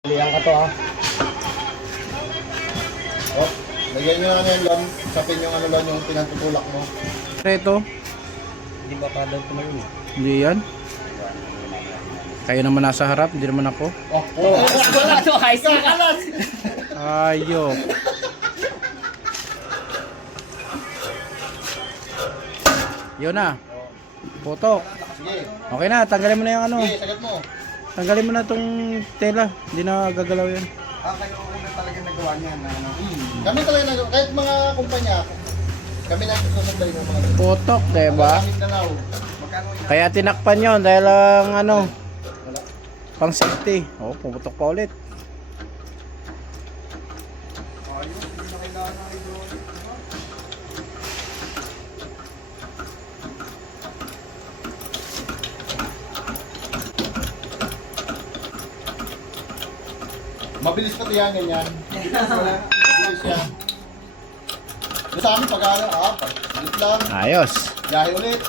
Liang ka to ah. Oh, lagyan nyo na yan lang. Sapin yung ano lang yung pinagtutulak mo. Ito, Hindi ba pa daw tumayo? hindi yan. Kayo naman nasa harap, hindi naman ako. Oh, Wala to, high school kalas. Ayok. Yun na. Putok. sige. Okay na, tanggalin mo na yung ano. Sige, sagat mo. Tanggalin mo na tong tela. Hindi na gagalaw yan. Kayo una talaga nagawa niyan. Ano? Kami talaga nagawa. Kahit mga kumpanya, kami na susunday ng mga Putok, diba? Mindanao. Kaya tinakpan yon dahil ang ano, pang safety. Oh, pumutok pa ulit. Mabilis na yan, ganyan. Mabilis yan. Doon sa amin, pag-ano, pag-ulit lang, Ayos. biyahe ulit.